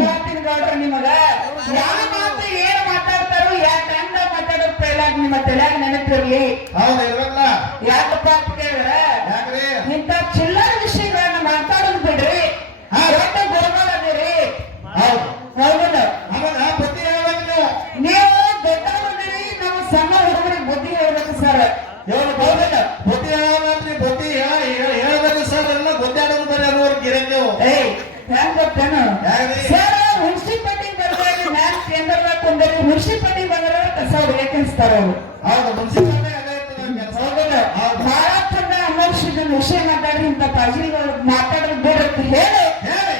ಹೇಳ್ತೀನಿ ಗೌಡ್ರ ನಿಮಗ ಯಾವ ಮಾತು ಏನ್ ಮಾತಾಡ್ತಾರೋ ಯಾವ ಟೈಮ್ದಾಗ ಮಾತಾಡೋ ಪೈಲಾಗ ನಿಮ್ಮ ತಲೆಯಾಗ ನೆನಪಿರ್ಲಿ. ಹೌದು ಇರ್ಬೇಕಲ್ಲ. ಯಾಕಪ್ಪ ಅಂತ ಕೇಳಿದ್ರೆ ಯಾಕ್ರಿ ಇಂಥ ಚಿಲ್ಲರ ವಿಷಯಗಳನ್ನ ಮಾತಾಡೋದು ಬಿಡ್ರಿ. ದೊಡ್ಡ ಗುರುಗಳು ಅದಿರಿ. ಹೌದು ಹೌದಲ್ಲ? ಆಮೇಲೆ ಬುದ್ಧಿ ಹೇಳ್ಬೇಕು ನೀವು. ನೀವು ದೊಡ್ಡವರಿದ್ದೀರಿ, ನಾವು ಸಣ್ಣ ಹುಡುಗರಿಗೆ ಬುದ್ಧಿ ಹೇಳ್ಬೇಕು ಸರ್. ಹೌದಲ್ಲ? ಬುದ್ಧಿ ಹೇಳೋದ್ರಿ ಬುದ್ಧಿ ಹೇಳ್ಬೇಕು ಸರ್. ಎಲ್ಲ ಗೊತ್ತಾಡೋದು ಬರೀ ಅನ್ನೋರು ಗಿರಂಗ್ ನೀವು. ಏಯ್ ಹೆಂಗ್ ಗೊತ್ತೇನು ಯಾಕ್ರಿ ಸರ್? ಮುನ್ಸಿಪಾಲಿಟಿ ಬರ್ಬೇಕು ಮ್ಯಾಲ್ ಕೇಂದ್ರದಾಗ ಕುಂದರಿ ಮುನ್ಸಿಪಾಲಿಟಿ ಬಂದ್ರೆ ಕಸ ಹೊಡಿಯಕ್ಕೆ ಅನ್ಸ್ತಾರ ಅವರು. ಹೌದು ಮುನ್ಸಿಪಾಲಿಟಿ ಅದೇ ಇರ್ತದೆ ಕೆಲಸ. ಹೌದಲ್ಲ? ಬಹಳ ಚಂದ ಅಮೋಕ್ಷದ ವಿಷಯ ಮಾತಾಡ್ರಿ. ಇಂಥ ಪಾಜಿಗಳು ಮಾತಾಡೋದು ಬೇಡ ಹೇಳಿ ಹೇಳಿ.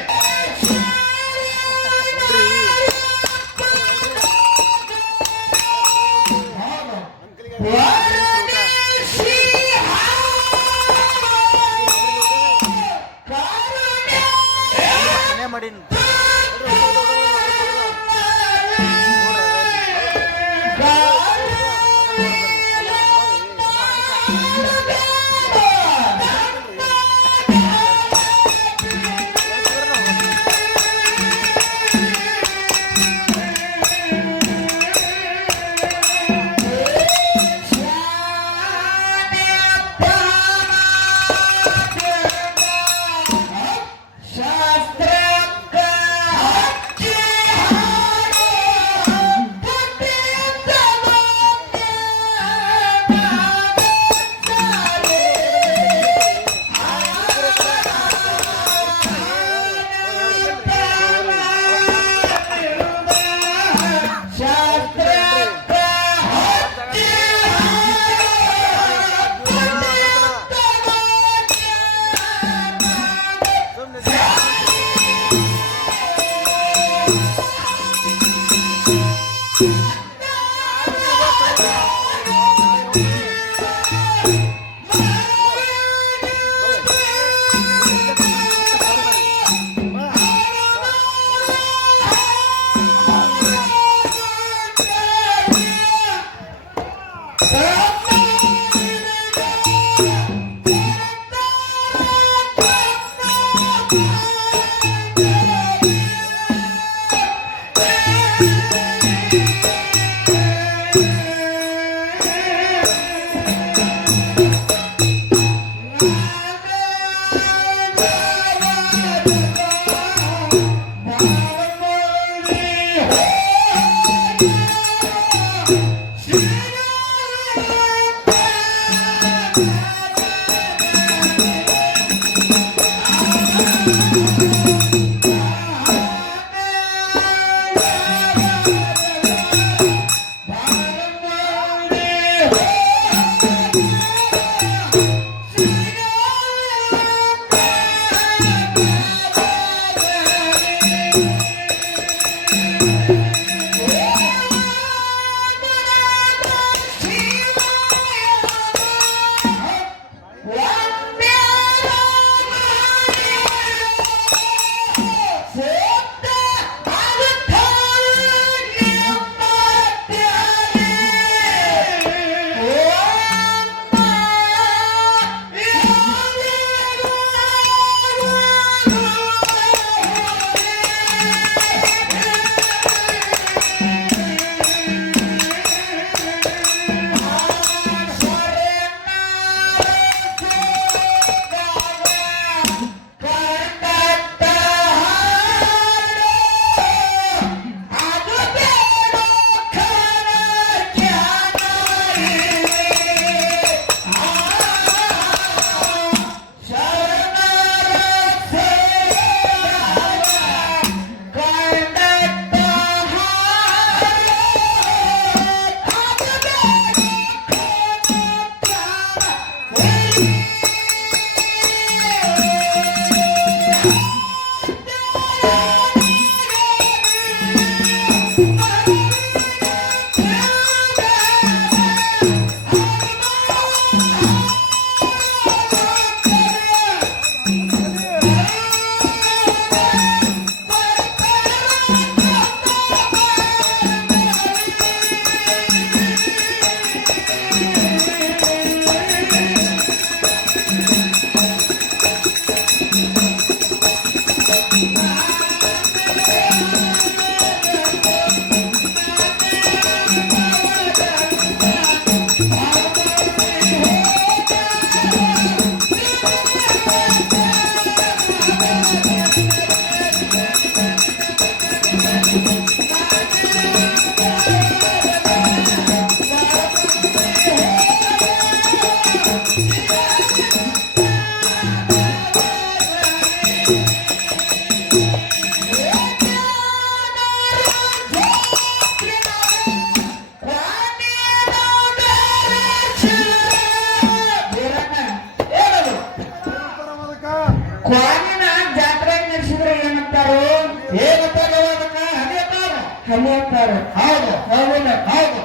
ಕಲಿಯುತ್ತಾರ. ಹೌದು ಹೌದಿಲ್ಲ? ಹೌದು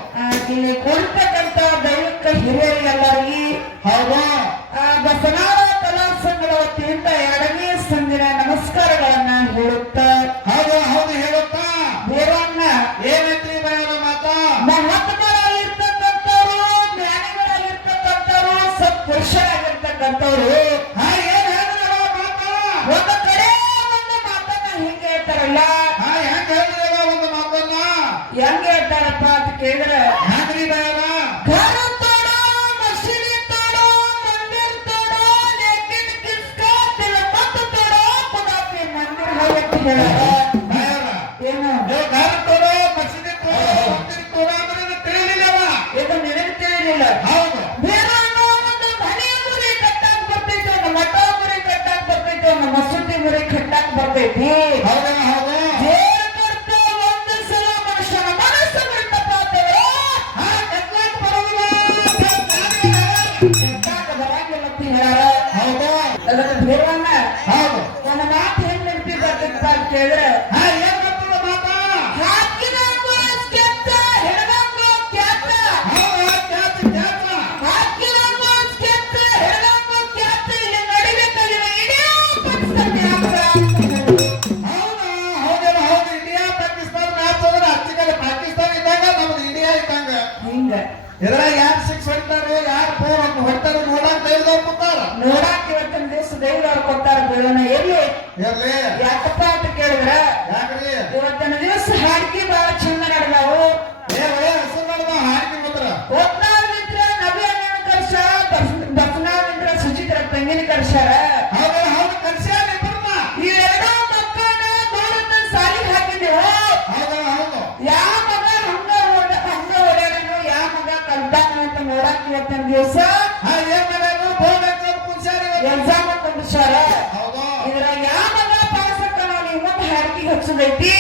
ಇಲ್ಲಿ ಕೊಡ್ತಕ್ಕಂತ ದೈವಿಕ ಹಿರಿಯರಿಗೆಲ್ಲರಿಗೆ ಹೌದು ಬಸನಾಳ ಕಲಾ ಸಂಘದ ವತಿಯಿಂದ 2ನೇ ಸಂದಿನ ನಮಸ್ಕಾರಗಳನ್ನ ಹೇಳುತ್ತಾ ಹೌದು ಹೌದು ಹೇಳುತ್ತಾ ದೇವನ್ನ ಏನೈತ್ರಿ ಬರೋಣ ಮಾತಾ ಮಹಾತ್ಮರಾಗಿರ್ತಕ್ಕಂಥವ್ರು, ಜ್ಞಾನಿಗಳಾಗಿರ್ತಕ್ಕಂಥವ್ರು, ಸತ್ಪುರುಷರಾಗಿರ್ತಕ್ಕಂಥವ್ರು ಏನ್ ಹೇಳಿದ್ರವ ಮಾತಾ ಒಂದು ಕಡೆ ಒಂದು ಮಾತನ್ನ ಹಿಂಗೆ ಹೇಳ್ತಾರಲ್ಲ. ಹೆಂಗ್ ಹೇಳಿದ್ರವ ಒಂದು ಮಾತನ್ನ ಹೆಂಗ್ ಹೇಳ್ತಾರಪ್ಪ ಅಂತ ಕೇಳಿದ್ರೆ, ಹೆಂಗ್ರಿ ಬರೋಣ घर तोड़ो, मशीन तोड़ो, मंदिर तोड़ो, लेकिन किसका दिल मत तोड़ो, खुदा के मंदिर है ಅಂತ ಹೇಳ್ಯಾರ. ಏನು ಘರ ತೋಡೋ ಮಸೀದಿ ತೋಡೋ ಮಂದಿರ ತೋಡೋ ಅಂದ್ರೆ ಇದು ತಿಳಿಲಿಲ್ಲವ. ಇದು ನಿನಗೆ ತಿಳಿಲಿಲ್ಲ. ಹೌದು ಬೇರೆ ಒಂದು ಮನೆ ಗುರಿ ಕಟ್ಟಾಕ್ ಬರ್ತೈತಿ, ಒಂದು ಮಠ ಗುರಿ ಕಟ್ಟಾಕ್ ಬರ್ತೈತಿ, ಒಂದು ಮಸೂತಿ ಗುರಿ ಕಟ್ಟಾಕ್ ಬರ್ತೈತಿ. ಹೌದಾ ಹೌದು ದೇವ್ರ ಕರ್ತ ಒಂದು ಸಲ ಮನುಷ್ಯನ ಮನಸ್ಸು ಬಿಡ್ತಪ್ಪ ಅಂತೇಳಿ ಕಟ್ಲಾಕ್ ಬರೋದಿಲ್ಲ ಕೆಟ್ಟಾಗ ಬರಂಗಿಲ್ಲ ಅಂತ ಹೇಳ್ಯಾರ. ಹೌದು ಅದಕ್ಕೆ ದೇವರನ್ನ ಹೌದು ನನ್ನ ಮಾತು ಹೆಂಗ್ ನೆನಪಿ ಬರ್ತೈತಪ್ಪ ಅಂತ ಕೇಳಿದ್ರೆ, ಏನ್ ಬರ್ತದ ಮಾತಾ ಹಾಕಿದಂಗು ಕೆತ್ತ, ಹಿಡದಂಗು ಕೆತ್ತ, ಹಾಕಿದಂಗು ಕೆತ್ತ, ಹಿಡದಂಗು ಕೆತ್ತ, ಇಲ್ಲಿ ನಡಿಬೇಕಾಗಿರೋ ಇಡೀ ಪಾಕಿಸ್ತಾನ ಯಾಕ್ರ ಅಂತ ಹೇಳಿದ್ರು. ಹೌದು ಇಂಡಿಯಾ ಪಾಕಿಸ್ತಾನ ಮ್ಯಾಚ್ ಅಂದ್ರೆ ಹಚ್ಚಿಕಲ್ಲ ಪಾಕಿಸ್ತಾನ ಇದ್ದಾಗ ನಮ್ದು ಇಂಡಿಯಾ ಇದ್ದಂಗ ಹಿಂಗ ಇದ್ರಾಗ ಯಾರು 6 ಹೊಡಿತಾರೋ ಯಾರು 4 ಹೊಡಿತಾರೋ ನೋಡಕ್ ದೈವದವ್ರು ಕೂತಾರ ನೋಡಾಕ ಇವತ್ತಿನ ದಿವಸ ದೇವ್ರವ್ರು ಕೊಟ್ಟಾರ ಬೀಳೋಣ ಎಲ್ಲಿ ಎಲ್ಲಿ ಯಾಕಪ್ಪ ಅಂತ ಕೇಳಿದ್ರೆ, ಯಾಕ್ರಿ ಇವತ್ತಿನ ದಿವಸ ಹಾಡಿಕೆ ಬಹಳ ಚಂದ ನಡೆದಾವು. ಹೆಸರು ಮಾಡಿದ ಹಾಕಿ ಮಾತ್ರ ಓದ್ನಾಳ್ ನಿಂತ್ರ ನಬಿ ಅಣ್ಣನ ಕರ್ಸ್ಯಾರ, ಬಸ್ನಾಳ್ ನಿಂತ್ರ ಸುಚಿತ್ರ ತಂಗಿನ ಕರ್ಸ್ಯಾರ. ಹೌದು ಕನ್ಸ್ಯಾರ ಇಬ್ಬರನ್ನ ಈ ಎರಡೂ ಮಕ್ಕಳನ್ನ ನೋಡುತ್ತ ಸಾಲಿಗೆ ಹಾಕಿದೆವು. ಹೌದು ಯಾವ ಮಗ ಹಂಗ ಓಡಾಡನು, ಯಾವ ಮಗ ಕಲ್ತಾನ ಅಂತ ನೋಡಕ್ ಇವತ್ತಿನ ದಿವಸ ಏನ್ ಮಾಡ್ಯಾರು ಬೋರ್ಡ್ ಎಕ್ಸಾಮ್ ಕುಂಸ್ಯಾರ ಎಕ್ಸಾಮ್ ಕುಂಡ್ಸಾರ. ಹೌದು ಇದ್ರಾಗ ಯಾವ ಮಗ ಪಾಸ್ ಆಗ್ತಾನ ನೀವು ಮುಂದೆ ಹಾಡಿಕೆಗೆ ಹಚ್ಚದೈತಿ.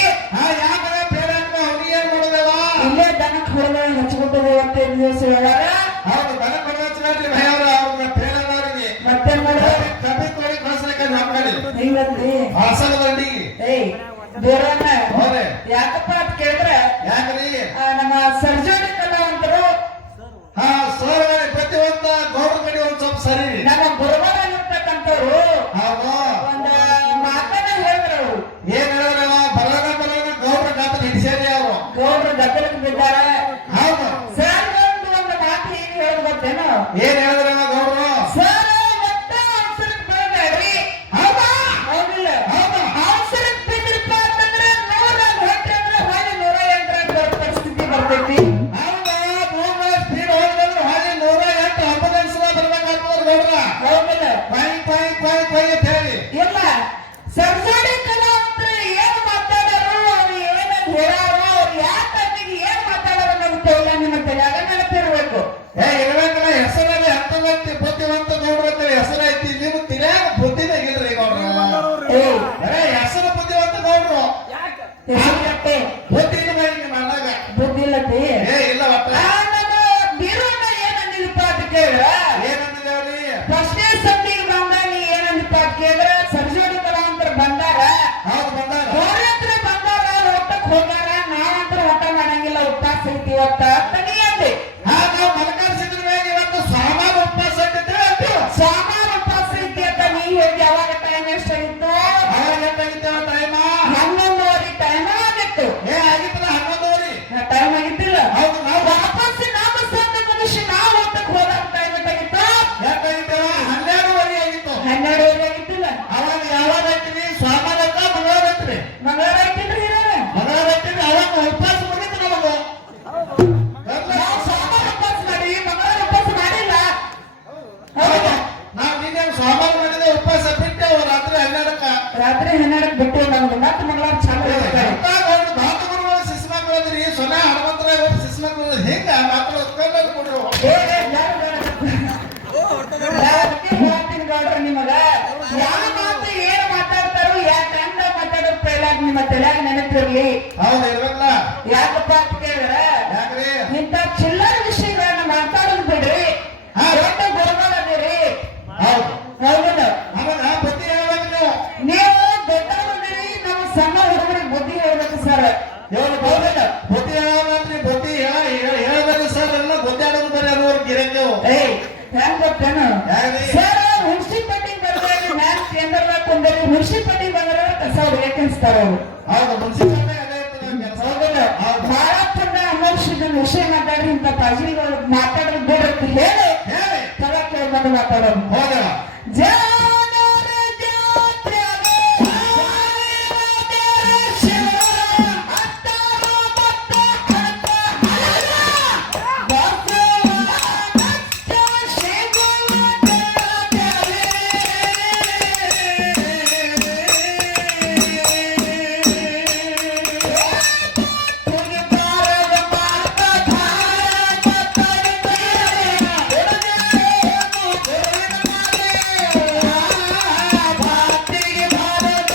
ಯಾಕಂದ್ರೆ ಪೇರೆಂಟ್ ಹುಡುಗಿ ಏನ್ ಮಾಡೋದವ ಇಲ್ಲೇ ದನಕ್ ಹೊಡೆದ ಹಚ್ಬಿಟ್ಟದೆ ಇವತ್ತಿನ ದಿವಸ ಹೇಳಾರ. ಹೌದು ದನ ಕೊಡೋದ್ರಿ ಭಯವ್ರ ಅವ್ರ ಪೇರೆಂಟ್ರಿಗೆ ಮತ್ತೇನ್ ಮಾಡಿದ್ರೆ ಕಬ್ಬಿ ತೋಡಿ ಕಳ್ಸ್ಲಿಕ್ಕೆ ಹಾಕಿ ಹಿಂಗಂದ್ರಿ. ಹಳಸದ ದಂಡಿಗೆ ಏಯ್ ದೇವ್ರನ್ನ ಹೌದೇ ಯಾಕಪ್ಪ ಅಂತ ಕೇಳಿದ್ರೆ, ಯಾಕ್ರಿ ನಮ್ಮ ಸರ್ಜೋಡಿ ಕಲಾವಂತರು ಸರ್ ಪ್ರತಿಯೊಂದ ಗೌಡ್ರ ಕಡೆ ಒಂದ್ ಸ್ವಲ್ಪ ಸರಿ ನಮ್ಮ ಗುರುಗಳಾಗಿರ್ತಕ್ಕಂಥವ್ರು ಹೌದು ಒಂದು ಮಾತನ್ನ ಹೇಳಿದ್ರು. ಅವರು ಏನ್ ಹೇಳಿದ್ರವ ಬರೋಣ ಗೌಡ್ರ ಗಾತ್ರ ಹಿಡಿಸ್ಯಾರಿ ಅವರು ಗೌಡ್ರು ಗದ್ದಲಕ್ಕೆ ಬಿದ್ದಾರೆ. ಹೌದು ಸರ್ ಒಂದು ಮಾತು ಏನ್ ಹೇಳೋದು ಗೊತ್ತೇನು? ಏನ್ ಹೇಳಿದ್ರವ ಗೌಡ್ರು ಸರ್ ಒಟ್ಟ ಅವಸರಕ್ಕೆ ಬರಬೇಡ್ರಿ. ಹೌದಾ ಹೌದಿಲ್ಲ? ಹೌದು ಅವಸರಕ್ಕೆ ಬಿದ್ರಪ್ಪ ಅಂತಂದ್ರೆ 100 ಹೊಟ್ಟೆ ಅಂದ್ರೆ ಹೊಳೆ 108 ಬರೋ ಪರಿಸ್ಥಿತಿ ಬರ್ತೈತಿ. ಹೌದಾ ಮೂರ ಸ್ಪೀಡ್ ಹೋಗಿದ್ರೆ ಹಾಗೆ 108 ಆಂಬುಲೆನ್ಸ್ ಬರ್ಬೇಕಾಗ್ತದ ಗೌಡ್ರ ಹೌದಿಲ್ಲ? ಪೈ ಅಂತ ಹೇಳಿ ಇಲ್ಲ ಸರ್ಜೋಡಿ ಕಲಾವಂತರು ಏನು ಮಾತಾಡೋರು, ಅವ್ರು ಏನಂತ ಹೇಳಾರು, ಅವ್ರು ಯಾಕೆ ಅಲ್ಲಿಗೆ ಏನ್ ಮಾತಾಡೋರು ನಮ್ಗೆ ತೋಲ ನಿಮ್ಮ ತಲೆಯಾಗ ನೆನಪಿರ್ಬೇಕು. ಇರ್ಬೇಕಲ್ಲ ಹೆಸರಲ್ಲಿ ಹತ್ತೊಂಬತ್ತು ಬುದ್ಧಿವಂತ ಗೌಡ್ರ ಅಂತ ಹೆಸರು ಐತಿ ನೀವು ತಿರ್ಯಾಗ ಬುದ್ಧಿನೇ ಇಲ್ರಿ ಗೌಡ್ರ ಏಯ್ ಹೆಸರು ಬುದ್ಧಿವಂತ ಗೌಡ್ರು ಹೆಸರುಗಟ್ಟೆ ಬುದ್ಧಿ ಇಲ್ಲ ನಿಮ್ಗೆ ಮಣ್ಣಾಗ ಬುದ್ಧಿ ಇಲ್ಲತಿ. ಇಲ್ಲ ಒಟ್ಟ ನಮ್ಮ ಬೀರಣ್ಣ ಏನಂದಿದಪ್ಪ ಅಂತ ಕೇಳಿದ್ರ, ಏನಂದಿದ್ದೇವ್ರಿ ಫಸ್ಟ್ನೇ ಸಂಧಿಗೆ ಬಂದ ನೀ ಏನಂದಿಪ್ಪ ಅಂತ ಕೇಳಿದ್ರ, ಸರ್ಜೋಡಿ ಕಲಾವಂತರು ಬಂದಾರ, ಹೌದು ಬಂದಾರ ಗೌರತ್ರ ಬಂದಾರ, ಊಟಕ್ಕೆ ಹೋಗ್ಯಾರ, ನಾವಂತ್ರ ಊಟ ಮಾಡಂಗಿಲ್ಲ, ಉಪವಾಸ ಐತಿ ಇವತ್ತ ಅಂತ ನೀ ಅಂದೆ. ನಾವು ಮಲಕಾರ್ಸಿದ್ರ ಮ್ಯಾಗ ಇವತ್ತು ಸಾಮಾನು ಉಪವಾಸ ಇಟ್ಟಿದ್ದೇವೆ ಸೋಮವಾರ ಉಪವಾಸ ಐತಿ ಅಂತ ನೀ ಹೇಳಿ ಅವಾಗ ಟೈಮ್ ಎಷ್ಟಾಗಿತ್ತು? ಅವಾಗ ಎಷ್ಟಾಗಿದ್ದೇವ ಟೈಮ 11:30 ಟೈಮ್ ಆಗಿತ್ತು. ಆಗಿತ್ತಲ್ಲ 11 ಟೈಮ್ ಆಗಿತ್ತಿಲ್ಲ. ಹೌದು ನಾವು ವಾಪಸ್ ನಮ್ಮ ಸಂತ ಮನುಷ್ಯ ನಾವು ಊಟಕ್ಕೆ ಹೋದಾಗ ಟೈಮ್ ಎಷ್ಟಾಗಿತ್ತು? ಎಷ್ಟಾಗಿದ್ದೇವ 12 ಆಗಿತ್ತು 12:30 ಆಗಿತ್ತಿಲ್ಲ. ಅವಾಗ ಯಾವಾಗ ಐತಿವಿ ಸೋಮವಾರ ಅಂತ ಮಂಗಳವಾರ ಐತ್ರಿ ಮಂಗಳವಾರ ಐತಿಲ್ರಿ ಹಿರಿಯರ? ಮಂಗಳವಾರ ಐತಿವಿ ಅವಾಗ ಉಪವಾಸ ಮುಗಿತು ನಮಗ ನಾವು ಸೋಮವಾರ ಉಪವಾಸ ಮಾಡಿ ಮಂಗಳವಾರ ಉಪವಾಸ ಮಾಡಿಲ್ಲ. ಹೌದಾ? ನಾವು ನಿನ್ನೆ ಸೋಮವಾರ ಮಾಡಿದ ಉಪವಾಸ ಬಿಟ್ಟೆವು ರಾತ್ರಿ 12ಕ್ಕ ರಾತ್ರಿ 12ಕ್ಕೆ ಬಿಟ್ಟು ನಮ್ದು ಮತ್ತೆ ಮಂಗಳವಾರ ಚಾಲು ಆಗ್ತಾರೆ. ಧಾತುಗುರುಗಳು ಶಿಸ್ಮಕ್ಳದ್ರಿ ಸೊನ್ನೆ ಹನುಮಂತರ ಶಿಸ್ಮಕ್ಳು ಹಿಂಗ ಮಕ್ಕಳು ಕಲ್ಲಲ್ಲಿ ಕೊಡ್ರು ಹೇಳ್ತೀನಿ ಗೌಡ್ರ ನಿಮಗ ಯಾವ ಮಾತು ಏನ್ ಮಾತಾಡ್ತಾರೋ ಯಾವ ಟೈಮ್ದಾಗ ಮಾತಾಡೋ ಪೈಲಾಗ ನಿಮ್ಮ ತಲೆಯಾಗ ನೆನಪಿರ್ಲಿ. ಹೌದು ಇರ್ಬೇಕಲ್ಲ ಯಾಕಪ್ಪ ಅಂತ ಕೇಳಿದ್ರೆ, ಯಾಕ್ರಿ ಇಂಥ ಚಿಲ್ಲರ ವಿಷಯಗಳನ್ನ ಮಾತಾಡೋದು ಬಿಡ್ರಿ. ದೊಡ್ಡ ಗುರುಗಳದಿರಿ. ಹೌದು ಹೌದಿಲ್ಲ? ಅವಾಗ ಬುದ್ಧಿ ಹೇಳ್ಬೇಕು ನೀವು ನೀವು ದೊಡ್ಡವರಿದ್ದೀರಿ, ನಮ್ಮ ಸಣ್ಣ ಹುಡುಗರಿಗೆ ಬುದ್ಧಿ ಹೇಳ್ಬೇಕು ಸರ್. ಹೇಳು ಹೌದಿಲ್ಲ? ಮುನ್ಸಿಪಾಲಿಟಿ ಬಂದ್ರೆ ಕಸ ಹೊಡಿಯಕ್ಕೆ ಅನ್ಸ್ತಾರ ಅವ್ರು. ಹೌದು ಮುನ್ಸಿಪಾಲ್ಟಿ ಅದೇ ಇರ್ತದೆ ಕೆಲಸ. ಹೌದಲ್ಲ? ಬಹಳ ಪುಣ್ಯ ಅಮೋಷದ ವಿಷಯ ಮಾತಾಡಿ ಇಂಥ ಪಾಜಿಗಳು ಮಾತಾಡೋದು ಬೇಡ ಅಂತ ಹೇಳಿ ಹೇಳಿ ತಲೆ ಕೇಳ್ಕೊಂಡು ಮಾತಾಡೋದು. ಹೌದಾ ಜನರ ಜಾತ್ರೆಗೆ ಶಿವರ ಹತ್ತಾರು ಮತ್ತು ಹಲವ ಬಸವ ಭಕ್ತ ಶಿವನ ಜಾತ್ರೆ. ತುಗಿಬಾರದ ಮಾತಧಾರ ಭಕ್ತಿಗೆ ಭಾರತ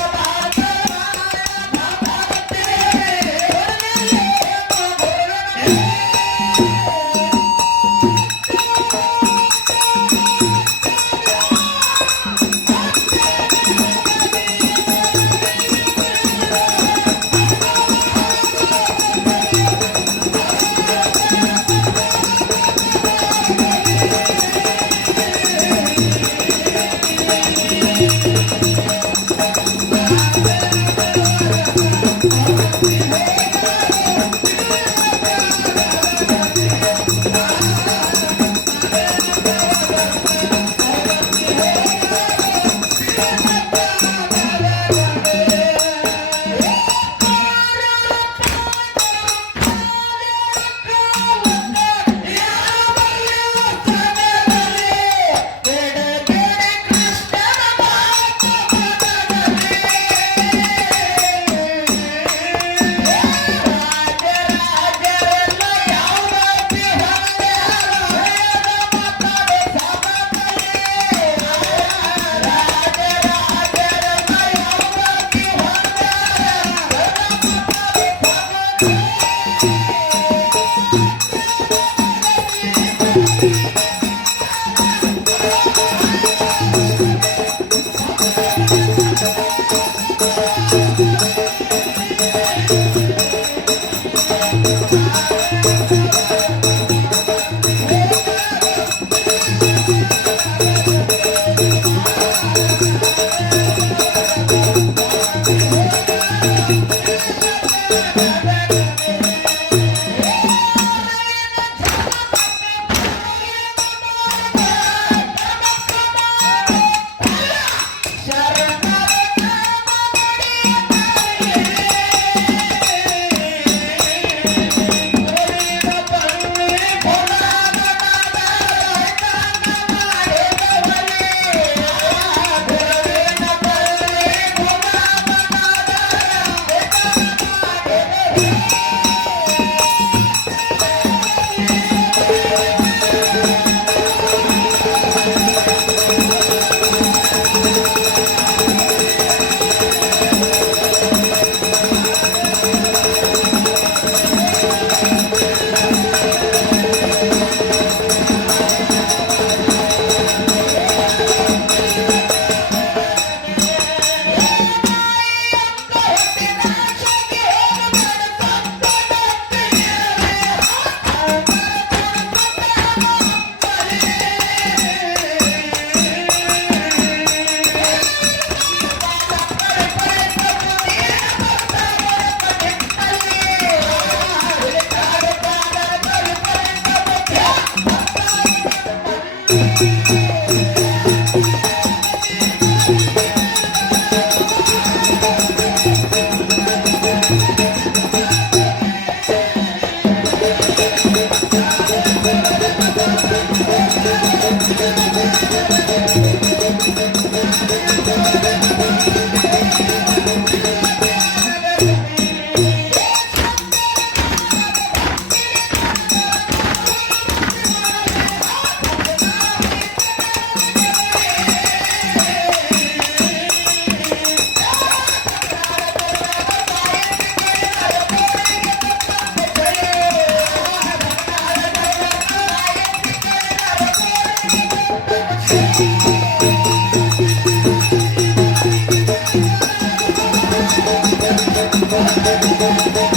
Thank you.